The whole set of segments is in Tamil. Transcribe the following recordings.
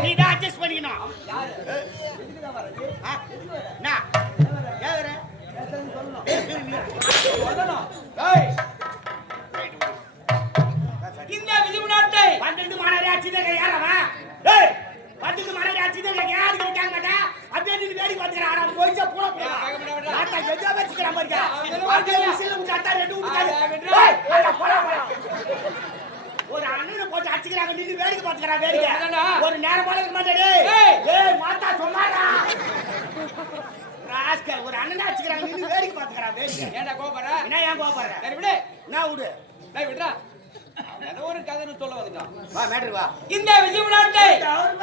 நீ தான் அட்ஜஸ்ட் பண்ணிக்கணும் இந்த விதிமுனாட்டை பன்னெண்டு மணி ஆச்சுதான் யார் அவன். ஏய். பன்னெண்டு மணி ஆச்சுதான் யாரு கேட்க மாட்டா அப்படியே நீ அவன் போயிச்சா போட போறான். எஜா ரெண்டு விட்டு. போடா. ஒரு அண்ணனை போட்டு அடிச்சுக்கிறாங்க நின்னு வேடிக்கை பாத்துக்கிறான் வேடிக்கை? ஒரு நேரம் போல இருக்க மாட்டேடே. ஏய். மாத்தா சொன்னாரா ராஸ்கல் ஒரு அண்ணனை அடிச்சுக்கிறாங்க நின்னு வேடிக்கை பாத்துக்கிறான் வேடிக்கை. ஏன்டா கோபப்படுற என்ன ஏன் கோபப்படுற சரி விடு. நான் விடு? டேய் விடுடா. ஏதோ ஒரு கதைன்னு சொல்ல வந்துட்டான் வா மேட்ரு வா. இந்த விதிமுனாட்டை அவர்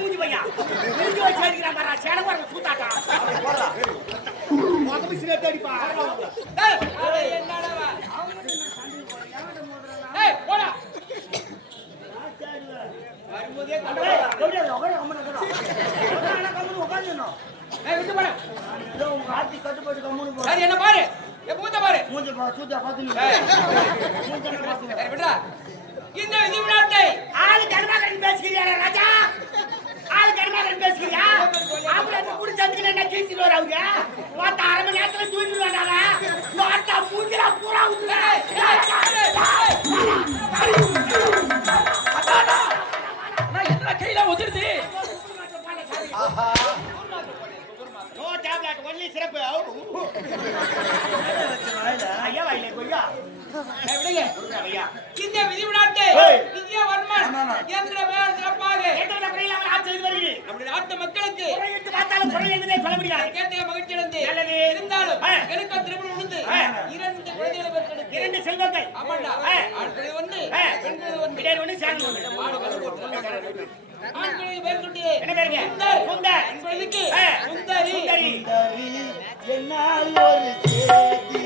முஞ்சி பையா முஞ்சி வச்சு அடிக்கிறான் பாரு சேட பாரு சூத்தாட்டா மொத்த மிஷினே தேடிப்பா என்ன பாரு? பாரு. மூஞ்ச பாத்து விடுடா. இந்த பேசுகிறியா ராஜா. ஆளு கர்மாகரன் பேசுகிறியா ஆம்பளை குடி சந்திக்கல? என்ன கேசிட்டு வர அவங்க? மாத்த அரை மணி நேரத்துல தூக்கிட்டு வந்தாங்க மாத்தா மூஞ்சிரா பூரா என்ன கையில ஒதுருது நோ டேப்லெட் ஒன்லி சிறப்பு ஐயா வாயிலே கொய்யா இந்த விதிமுனாட்டை ஏய். வித்யாவர்மன். என்ற பெயர் சிறப்பாக நாட்டு மக்களுக்கு கேட்ட மகிழ்ச்சி அடைந்து நல்லது. இருந்தாலும். எனக்கு திருமணம் உண்டு ஆ. இரண்டு குழந்தைகளை பெற்றெடுத்து இரண்டு செல்வங்கள் ஆமாண்டா ஆ. ஆண்களை ஒன்று ஆ. பெண்களை ஒன்று பின்னாடி ஒண்ணு சேர்ந்து ஒண்ணு. மாடு கழுவு போட்டு ஆண்களுக்கு பேர் சுட்டி என்ன பேருங்க? சுந்தர் சுந்தர். பெண்களுக்கு ஆ. சுந்தரி சுந்தரி. என்னால் ஒரு சேதி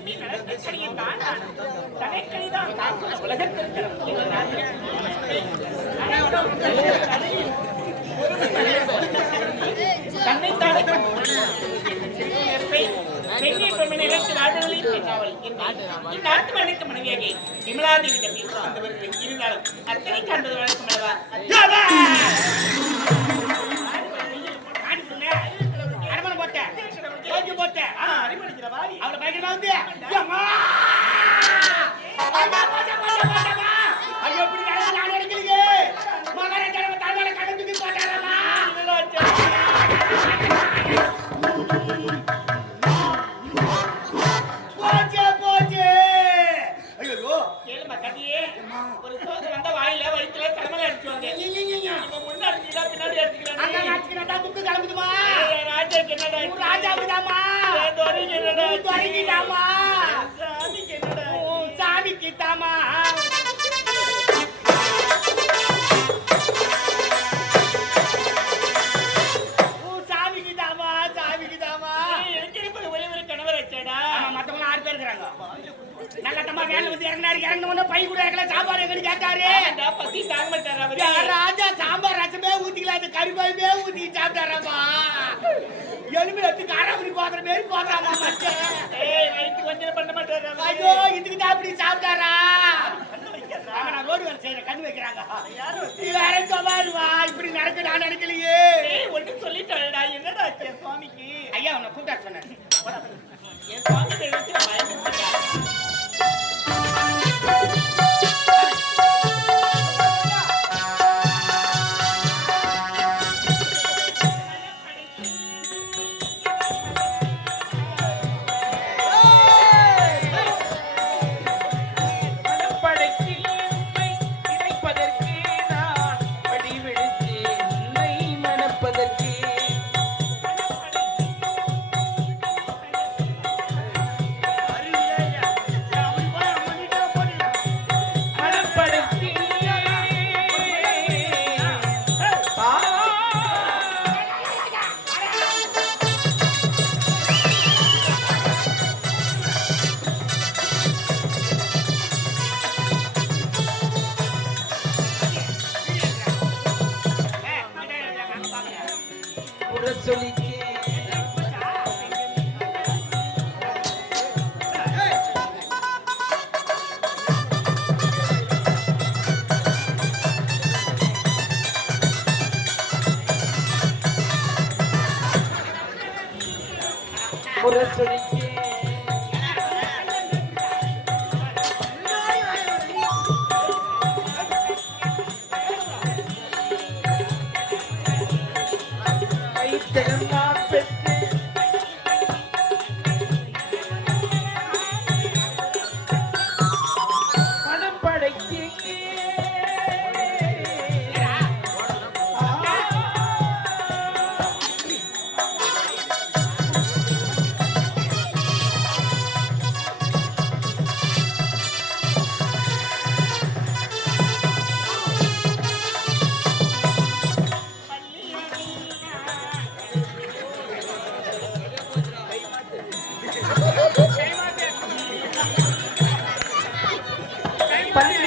பெண்ணின் நலத்திற்கடியன் தான் தனக்கடிதான் காக்கும் உலகத்திற்கரம் தன்னைத்தானே வாழ்வதில் பெண்ணாவல் இருந்தாலும் அத்தனை காண்பது வழக்கம் அல்லவா தோக்கி போட்டேன் அவளை பயங்கரமா வந்து அம்மா! ஐயோ, இப்படி நடந்து நான் நினைக்கிறீங்க. மகாராஜா தலைமையில கண்ணை தூக்கி போட்டாரம்மா. நாச்சுக்கிறதா துக்கு கிளம்புதுமா ராஜாக்கு என்னடா ராஜாவுதாம்மா என் தம்மா வேலை வந்து இறங்கினாரு. இறங்கின உடனே பை கூட இறக்கல. சாப்பாடு எங்கன்னு கேட்டாரு. பசி தாங்க மாட்டாரா அவரு. யா, ராஜா சாம்பார் ரசமே ஊத்திக்கல. அந்த கறிபாயுமே ஊத்தி சாப்பிட்டாராமா எலும்பு எடுத்து காராமணி கோதுற மாரி ஏய் வயிற்று கொஞ்சம் பண்ண மாட்டாரா? ஐயோ இதுக்கு தான் அப்படி சாப்பிட்டாரா? ஆமா, நான் ரோடு வேலை செய்யறேன். கண்ணு வைக்கிறாங்க. வேற சொல்லாருவா இப்படி நடக்க நான் நினைக்கலையே. ஒண்ணு சொல்லிட்டாடா என்னடா சுவாமிக்கு? ஐயா உன்னை கூப்பிட்டா சொன்னேன் என் சுவாமி நினைச்சு Thank you.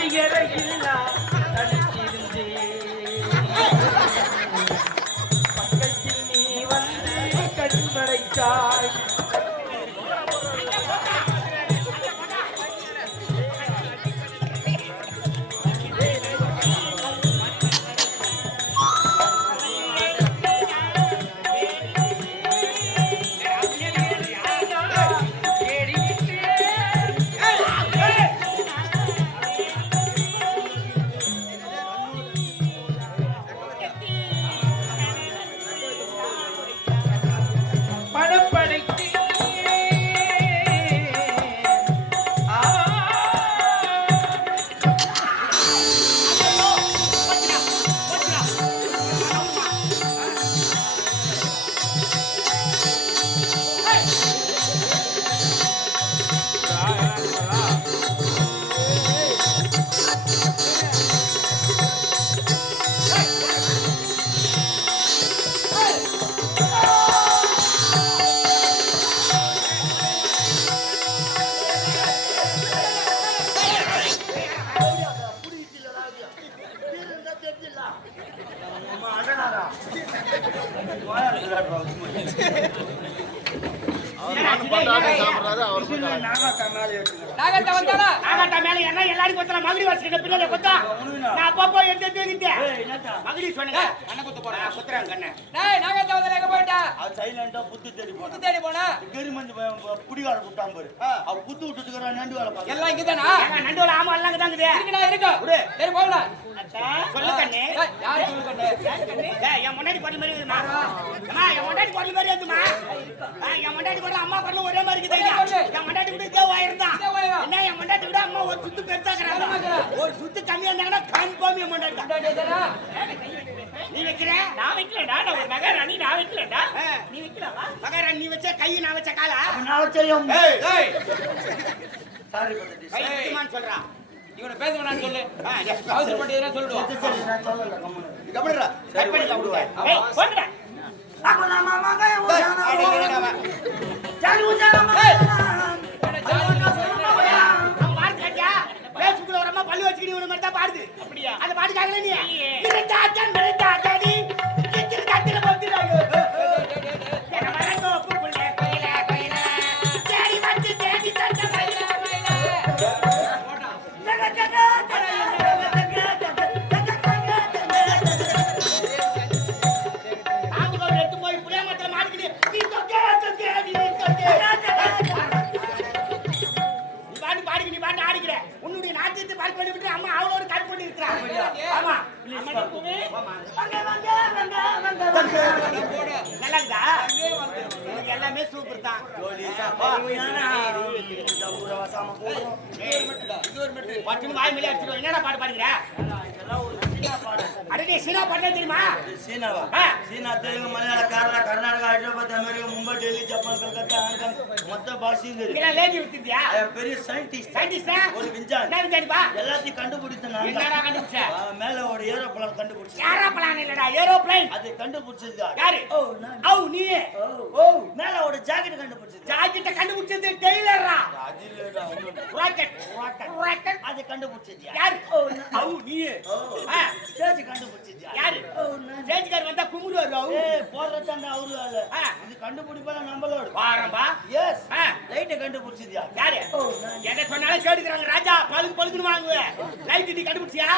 I get it yerayilla சொன்னீங்க அண்ணன் குத்து போறேன் குத்துறாங்க கண்ணு. டேய் வந்தால எங்க போயிட்டா? அவன் சைலண்டா புத்து தேடி போனான் தேடி போனா? கெரிமந்து புடிகால விட்டான் பாரு. அவன் புத்து விட்டுட்டுக்கிறான் நண்டு வேலை பார்க்க எல்லாம் இங்கதானா? ஏங்க, நண்டுவல ஆமா எல்லாம் தாங்குது இருக்குடா இருக்கு. விடு. சரி போகலாம் சொல்லு கண்ணு. ஏய், யார் சொல்லு கண்ணு? ஏய், என் முன்னாடி குரல் மாதிரி இருக்குமா அம்மா என் முன்னாடி குரல் மாதிரி இருக்குமா என் முன்னாடி குரல் அம்மா குரல் ஒரே மாதிரி இருக்குது. என் முன்னாடி கூட இதே வாயிருந்தான். என்ன என் முன்னாடி விட அம்மா ஒரு சுத்து பெருசாக்குறாங்க ஒரு சுத்து கம்மியா இருந்தாங்கன்னா கன்ஃபார்ம் என் முன்னாடி தான். தானா நீ வைக்கிற? நான் வைக்கலடா நான் ஒரு மகாராணி நான் வைக்கலடா. நீ வைக்கலாமா மகாராணி நீ வச்ச கை நான் வச்ச காலா? நான் செய்யும் ஏய் சாரி பத்தி கை சுத்தமான்னு சொல்றா. இவனை பேச வேணாம்னு சொல்லு. அவசரப்பட்டு எதுனா நான் கட் பண்ணி ஏய் போங்கடா அப்ப ஊசானா ஜாலி ஊசானா தான் பாடுது. அப்படியா? அந்த பாட்டு கேட்கல நீ? இல்லையே. இருந்தாச்சன் எல்லாமே சூப்பர் தான் பாட்டு பாடுங்க அடே சீனா பாட்டு தெரியுமா? சீனாவா. சீனா தெலுங்கு மலையாள Kerala Karnataka Hyderabad America Mumbai Delhi Japan Calcutta Hong Kong மொத்த பாஷையும் தெரியும். இதெல்லாம் லேடி am பெரிய சயின்டிஸ்ட் சயின்டிஸ்டா ஒரு விஞ்ஞானி. என்ன விஞ்ஞானிப்பா? எல்லாத்தையும் கண்டுபிடித்த நான். என்னடா. கண்டுபிடிச்ச? மேல ஒரு ஏரோப்ளான் கண்டுபிடிச்சேன். ஏரோப்ளான் இல்லடா ஏரோப்ளேன். அது கண்டுபிடிச்சது யார்? ஓ நான். ஓ நீ. ஓ, மேல ஒரு ஜாக்கெட் கண்டுபிடிச்சது. ஜாக்கெட்ட கண்டுபிடிச்சது டெய்லரா அது இல்லடா. ராக்கெட் ராக்கெட் அது கண்டுபிடிச்சது யார்? ஓ நான். ஓ நீ. ஓ. ஸ்டேஜ் கண்டுபிடிச்சது யார்? ஜெயிச்சுக்கார் வந்தா கும்பிடுவாரு அவரு. ஏய் போடுறதாண்டா அவரு. இது கண்டுபிடிப்பால நம்மளோட? வாரம்பா. எஸ் ஆ. லைட்டை கண்டுபிடிச்சது யார்? என்ன சொன்னாலும் கேட்டுக்கிறாங்க ராஜா. பழுக்கு பழுக்குன்னு வாங்குவேன் லைட் நீ கண்டுபிடிச்சியா.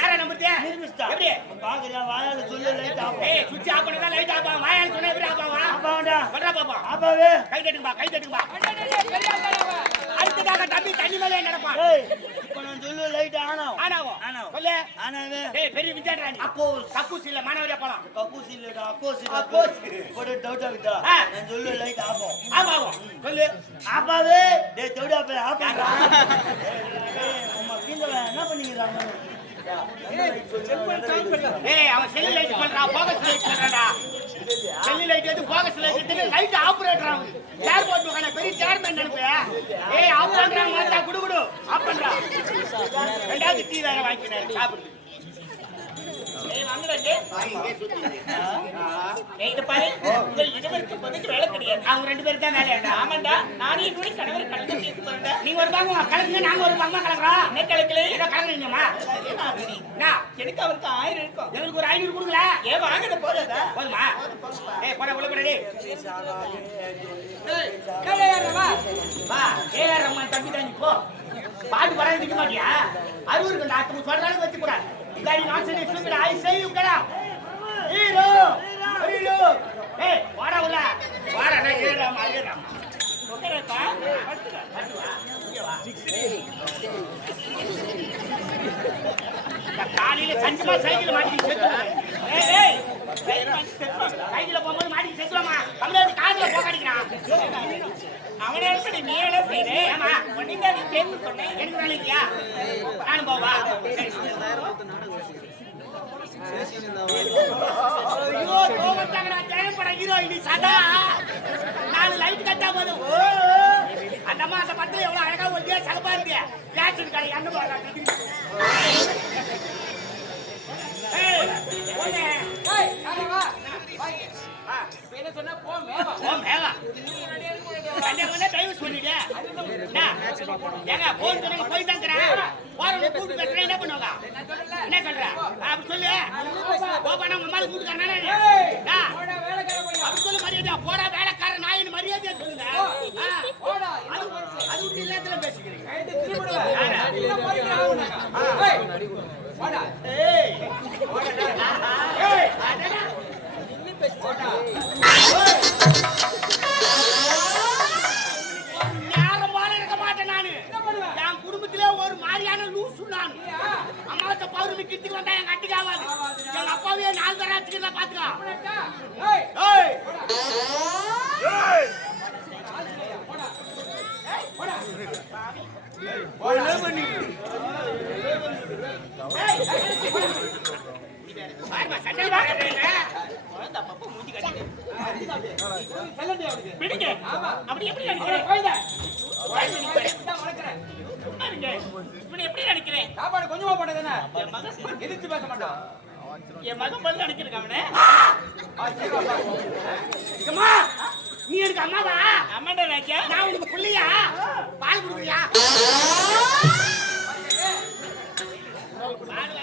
யாரா நம்புறது நிரூபிச்சிட்டா. எப்படி? பாக்குறியா, வாயால சொல்லு லைட் ஆஃப் ஏய் சுவிட்ச் ஆஃப் பண்ணா லைட் ஆஃப் ஆகும் வாயால சொன்னா எப்படி ஆஃப் ஆகும் ஆப்பாண்டா. வர்றா பாப்பா. கை தட்டுங்கப்பா கை தட்டுங்கப்பா. அடுத்ததாக தம்பி தண்ணி மேலே நடப்பான் இப்போ நான் சொல்லு லைட் ஆன் ஆகும். ஆனாவோ? ஆனாவும். சொல்லு. ஆனாவே ஏய் பெரிய ராணி. அப்போஸ். கக்கூஸ் இல்ல மாணவரியா போலாம். கக்கூஸ் இல்லடா அக்கோஸ் இல்ல. அக்கோஸ். டவுட் ஆகுதா. நான் சொல்லு லைட் ஆகும். ஆமா ஆமா சொல்லு. ஆப்பாவே? டேய் ஆஃப் பண்றா ஏய் அம்மா கீழ என்ன பண்ணிக்கிறாங்க? ஏய் அவன் செல்லு லைட் சொல்றான் போகஸ் லைட் சொல்றான்டா செல்லு லைட் வந்து போகஸ் லைட் லைட் ஆபரேட்டர் அவன் சேர் சேர்மேன் நினைப்பியா ஏய் பண்றான் மாத்தா குடு குடு. பண்றா. ரெண்டாவது டீ வேற வாங்கினாரு சாப்பிடுது அவங்க ரெண்டு பேரும் தான் வேலையாடா ஆமாண்டா. நானே என்னுடைய கணவர் கலந்து நீங்க ஒரு பாங்க கலக்குங்க. நாங்க ஒரு பாங்க கலக்குறோம். என்ன கலக்கல? ஏதோ கலக்குறீங்கம்மா. என்ன? எனக்கு அவருக்கு ஆயிரம் இருக்கும். எங்களுக்கு ஒரு ஐநூறு கொடுக்கல ஏன் வாங்கின போதாதா? போதுமா? ஏய் போட உள்ள ஏய், வா. தம்பி தான் நீ போ. பாட்டு வர நிக்க மாட்டியா? அறுவருக்கு நாட்டு சொல்ற அளவுக்கு வச்சு கூட இதாடி நான் சொல்லி சொல்லுற ஐ சே யூ கடா ஹீரோ ஹீரோ ஏய் வாடா உள்ள. வாடா நான் ஏறாம ஏறாம உட்காரப்பா. இங்க வா காலையில சஞ்சமா சைக்கிள் மாட்டி ஏய் ஏய். சைக்கிள் போகும்போது மாட்டி செத்துலாமா அவனே காதுல போகாடிக்கிறான் அவனே எப்படி நீ ஒன்னிங்க நீ சேர்ந்து சொன்னேன். எனக்கு வேலைக்கியா நானும் போவா. ஐயோ கோபத்தாங்கடா தேவைப்பட ஹீரோயினி சதா. நாலு லைட் கட்டா போதும். அந்த அம்மா அந்த படத்துல எவ்வளவு அழகா ஒல்லியா சகப்பா இருக்கு ரேஷன் கடை என்ன போடுறாங்க சொன்ன? போ, மேவா. ஓ மேவா. கல்யாணம் டைம்? ஏங்க போன் போடா ஏய் ஏய் அதெல்லாம் இன்னும் போடா அமாவாசை பௌர்ணமி கிட்டுக்கு வந்தா என் கட்டுக்கு ஆகாது. எங்க அப்பாவே நாலு தர வச்சுக்கிறத பாத்துக்கோ அவனேட்டா? ஏய், ஏய் ஏய் வாடா. என்ன பண்ணி பாருமா சட்டை பாக்குறீங்க செல்லண்டி அவனுக்கு. விடுங்க ஆமா. அப்படி எப்படி அவன நினைக்கிறேன் குழந்தை. குழந்தை நினைக்கிறேன். இதான் வளர்க்கிறேன். சும்மா இருங்க. இவனை எப்படி நினைக்கிறேன் சாப்பாடு கொஞ்சமா போட்டதுதானே? என் மகன் எதிர்த்து பேச மாட்டான் மகன் பதில் அவனை. அம்மா நீ எனக்கு அம்மாவா அம்மாண்டா ராஜா நான் உனக்கு புள்ளையா? பால் குடுக்குறியா? பால்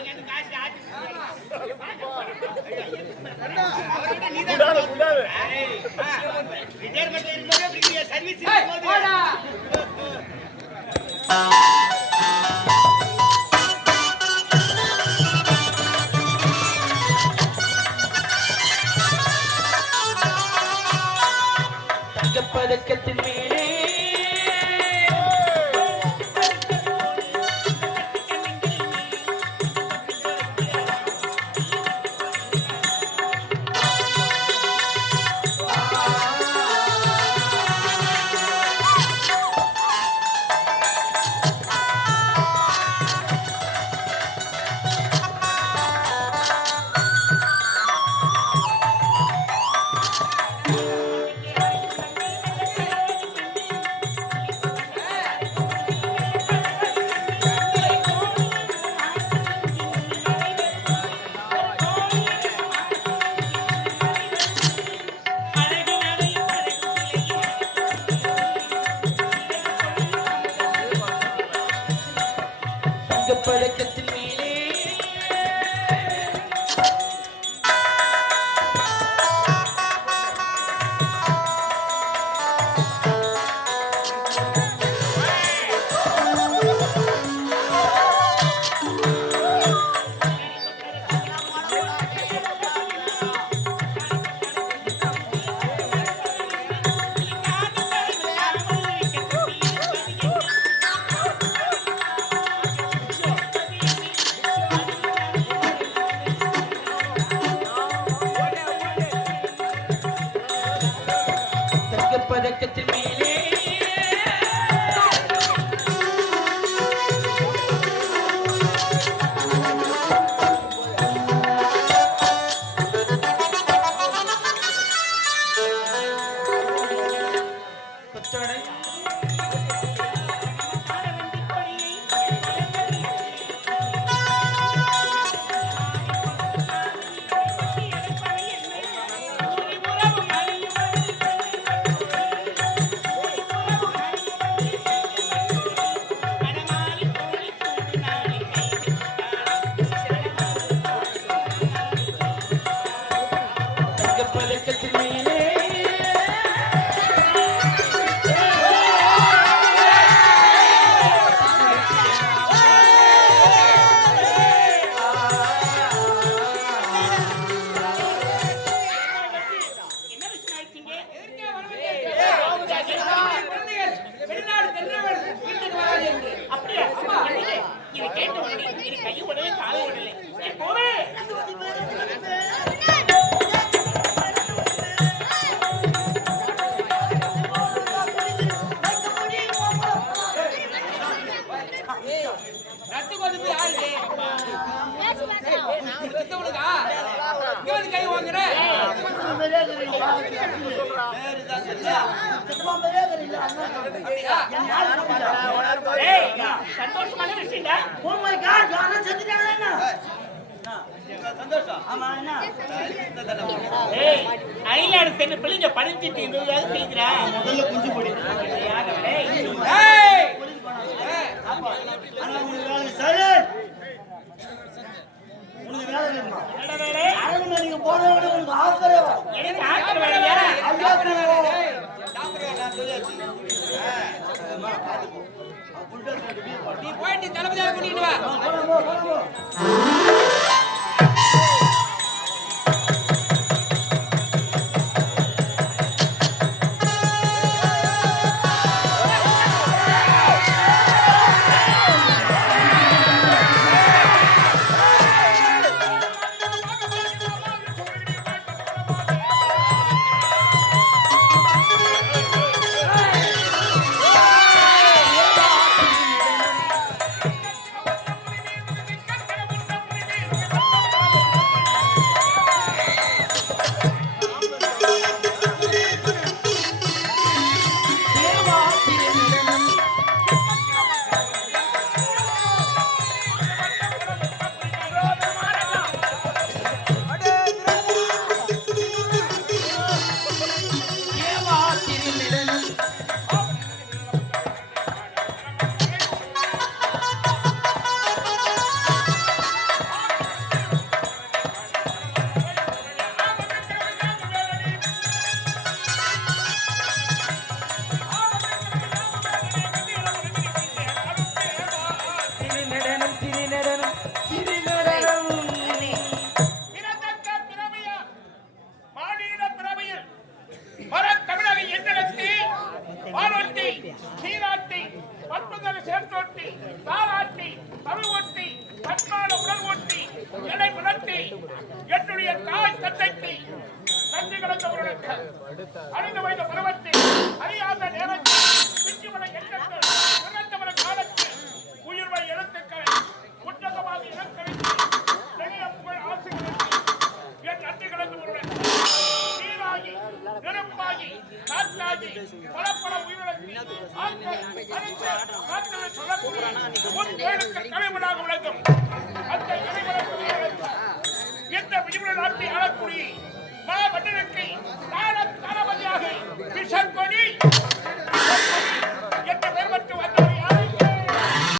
ரத்து கொதிப்பு யாருக்கு? செத்தவனுக்கா? இங்க வந்து கை வாங்குற? அப்படியா? ஏய் சந்தோஷமான விஷயம்டா ஓ மை காட் யாரோ செத்துட்டாங்க சந்தோஷம் ஆமா என்ன ஏய் அயல்நாடு சென்று பிள்ளைங்க படிச்சுட்டு இருந்ததாக செய்கிறா முதல்ல குஞ்சு போடி சரி உனக்கு வேலை வேணுமா அரண்மனை நீங்க போன விட உனக்கு ஆக்கரே எனக்கு ஆக்கர் வேலையா ஐயா வேலை நீ போயிட்டு தளபதியாக கூட்டிட்டு வா. ஒட்டி தாராட்டி தமிழ் ஒட்டி பண்பாட உடல் ஒட்டி எடை உணர்த்தி என்னுடைய தாய் தந்தைக்கு நன்றி கிடந்தவர்களுக்கு அணிந்து வைத்த பருவத்தில் அறியாத நேரத்தில் பல பல உயிரிழக்கும் விளக்கும் அந்த எந்த விடுமுறை நாட்டை ஆளக்கூடிய விஷக்கொடி